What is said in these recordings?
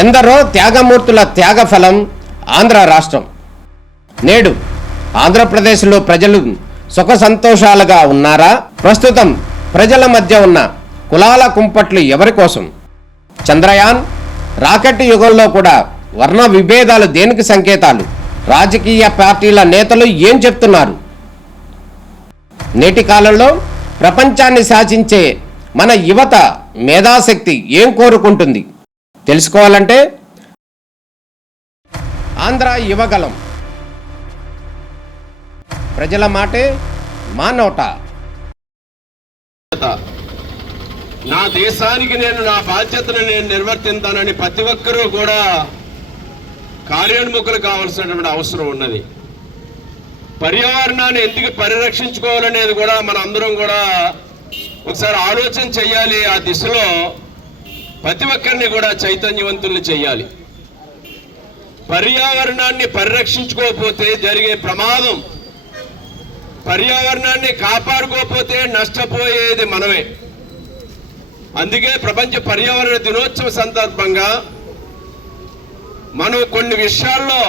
ఎందరో త్యాగమూర్తుల త్యాగఫలం ఆంధ్ర రాష్ట్రం. నేడు ఆంధ్రప్రదేశ్లో ప్రజలు సుఖ సంతోషాలుగా ఉన్నారా? ప్రస్తుతం ప్రజల మధ్య ఉన్న కులాల కుంపట్లు ఎవరి కోసం? చంద్రయాన్ రాకెట్ యుగంలో కూడా వర్ణ విభేదాలు దేనికి సంకేతాలు? రాజకీయ పార్టీల నేతలు ఏం చెప్తున్నారు? నేటి కాలంలో ప్రపంచాన్ని శాసించే మన యువత మేధాశక్తి ఏం కోరుకుంటుంది? తెలుసుకోవాలంటే ఆంధ్ర యువగలం. ప్రజల మాటే మా నోట. నా దేశానికి నేను నా బాధ్యతను నేను నిర్వర్తిస్తానని ప్రతి ఒక్కరూ కూడా కార్యోన్ముఖులు కావాల్సినటువంటి అవసరం ఉన్నది. పర్యావరణాన్ని ఎందుకు పరిరక్షించుకోవాలనేది కూడా మన అందరం కూడా ఒకసారి ఆలోచన చేయాలి. ఆ దిశలో ప్రతి ఒక్కరిని కూడా చైతన్యవంతుల్ని చేయాలి. పర్యావరణాన్ని పరిరక్షించుకోకపోతే జరిగే ప్రమాదం, పర్యావరణాన్ని కాపాడుకోకపోతే నష్టపోయేది మనమే. అందుకే ప్రపంచ పర్యావరణ దినోత్సవ సందర్భంగా మనం కొన్ని విషయాల్లో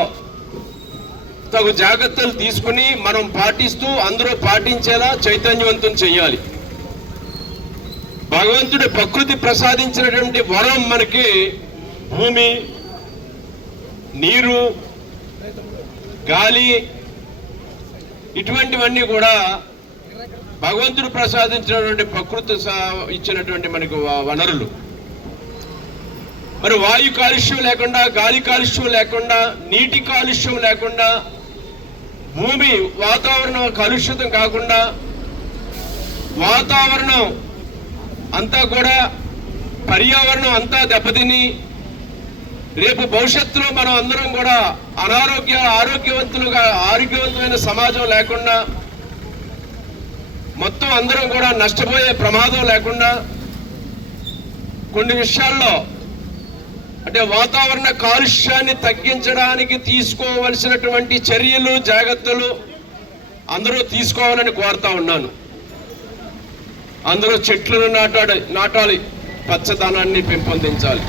తగు జాగ్రత్తలు తీసుకుని మనం పాటిస్తూ అందరూ పాటించేలా చైతన్యవంతం చేయాలి. భగవంతుడి ప్రకృతి ప్రసాదించినటువంటి వరం మనకి భూమి, నీరు, గాలి, ఇటువంటివన్నీ కూడా భగవంతుడు ప్రసాదించినటువంటి ప్రకృతి ఇచ్చినటువంటి మనకు వనరులు. మరి వాయు కాలుష్యం లేకుండా, గాలి కాలుష్యం లేకుండా, నీటి కాలుష్యం లేకుండా, భూమి వాతావరణం కలుషితం కాకుండా, వాతావరణం అంతా కూడా పర్యావరణం అంతా దెబ్బతిని రేపు భవిష్యత్తులో మనం అందరం కూడా ఆరోగ్యవంతమైన సమాజం లేకుండా, మొత్తం అందరం కూడా నష్టపోయే ప్రమాదం లేకుండా కొన్ని విషయాల్లో అంటే వాతావరణ కాలుష్యాన్ని తగ్గించడానికి తీసుకోవలసినటువంటి చర్యలు, జాగ్రత్తలు అందరూ తీసుకోవాలని కోరుతా ఉన్నాను. అందరూ చెట్లను నాటాలి, పచ్చదనాన్ని పెంపొందించాలి,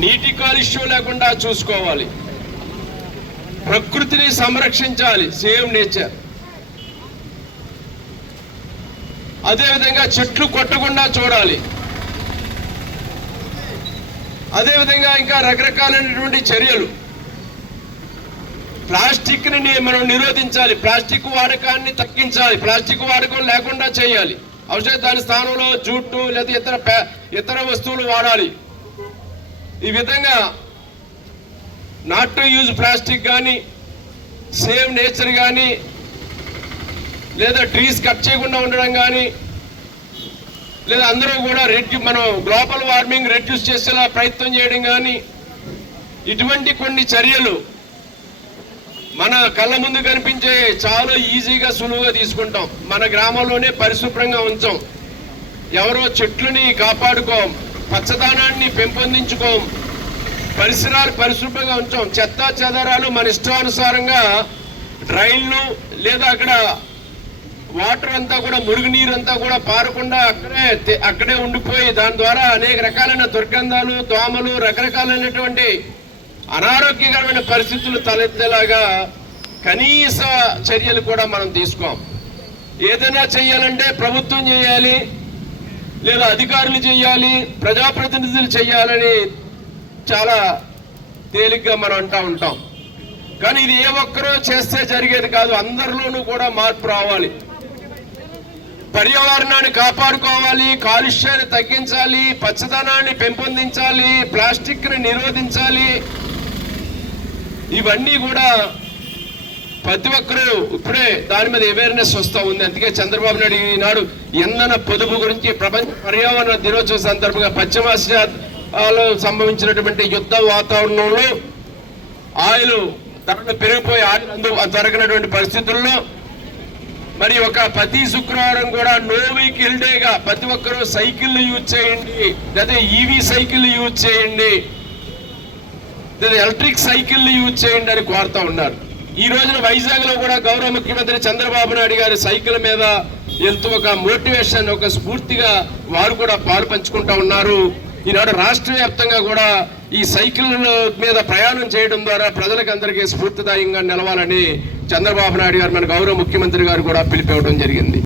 నీటి కాలుష్యం లేకుండా చూసుకోవాలి, ప్రకృతిని సంరక్షించాలి, సేవ్ నేచర్. అదేవిధంగా చెట్లు కొట్టకుండా చూడాలి. అదేవిధంగా ఇంకా రకరకాలైనటువంటి చర్యలు. ప్లాస్టిక్ని మనం నిరోధించాలి, ప్లాస్టిక్ వాడకాన్ని తగ్గించాలి, ప్లాస్టిక్ వాడకం లేకుండా చేయాలి. అవసరం దాని స్థానంలో జూటు లేదా ఇతర వస్తువులు వాడాలి. ఈ విధంగా నాట్ టు యూజ్ ప్లాస్టిక్ కానీ, సేవ్ నేచర్ కానీ, లేదా ట్రీస్ కట్ చేయకుండా ఉండడం కానీ, లేదా అందరూ కూడా మనం గ్లోబల్ వార్మింగ్ రెడ్యూస్ చేసేలా ప్రయత్నం చేయడం కానీ, ఇటువంటి కొన్ని చర్యలు మన కళ్ళ ముందు కనిపించే చాలా ఈజీగా సులువుగా తీసుకుంటాం. మన గ్రామంలోనే పరిశుభ్రంగా ఉంచాం, ఎవరో చెట్లని కాపాడుకోం, పచ్చదనాన్ని పెంపొందించుకోం, పరిసరాలు పరిశుభ్రంగా ఉంచాం. చెత్త చెదారాలు మన ఇష్టానుసారంగా డ్రైన్లు లేదా అక్కడ వాటర్ అంతా కూడా, మురుగునీరు అంతా కూడా పారకుండా అక్కడే ఉండిపోయి దాని ద్వారా అనేక రకాలైన దుర్గంధాలు, దోమలు, రకరకాలైనటువంటి అనారోగ్యకరమైన పరిస్థితులు తలెత్తేలాగా కనీస చర్యలు కూడా మనం తీసుకోం. ఏదైనా చేయాలంటే ప్రభుత్వం చేయాలి, లేదా అధికారులు చేయాలి, ప్రజాప్రతినిధులు చేయాలని చాలా తేలిగ్గా మనం అంటూ ఉంటాం. కానీ ఇది ఏ ఒక్కరూ చేస్తే జరిగేది కాదు. అందరిలోనూ కూడా మార్పు రావాలి. పర్యావరణాన్ని కాపాడుకోవాలి, కాలుష్యాన్ని తగ్గించాలి, పచ్చదనాన్ని పెంపొందించాలి, ప్లాస్టిక్ని నిరోధించాలి. ఇవన్నీ కూడా ప్రతి ఒక్కరూ ఇప్పుడే దాని మీద అవేర్నెస్ వస్తూ ఉంది. అందుకే చంద్రబాబు నాయుడు ఈనాడు ఇంధన పొదుపు గురించి ప్రపంచ పర్యావరణ దినోత్సవ సందర్భంగా పశ్చిమాసియాలో సంభవించినటువంటి యుద్ధ వాతావరణంలో ఆయిల్ ధరలు పెరిగిపోయి జరగినటువంటి పరిస్థితుల్లో మరి ప్రతి శుక్రవారం కూడా నో వెహికల్ డేగా ప్రతి ఒక్కరూ సైకిల్ యూజ్ చేయండి, లేదా ఈవీ సైకిల్ యూజ్ చేయండి, లేదా ఎలక్ట్రిక్ సైకిల్ యూజ్ చేయండి అని కోరుతా ఉన్నారు. ఈ రోజున వైజాగ్లో కూడా గౌరవ ముఖ్యమంత్రి చంద్రబాబు నాయుడు గారి సైకిల్ మీద వెళ్తూ ఒక మోటివేషన్, ఒక స్ఫూర్తిగా వారు కూడా పాలు పంచుకుంటా ఉన్నారు. ఈనాడు రాష్ట్ర వ్యాప్తంగా కూడా ఈ సైకిల్ మీద ప్రయాణం చేయడం ద్వారా ప్రజలకు అందరికీ స్ఫూర్తిదాయంగా నిలవాలని చంద్రబాబు నాయుడు గారు, మన గౌరవ ముఖ్యమంత్రి గారు కూడా పిలిపివ్వడం జరిగింది.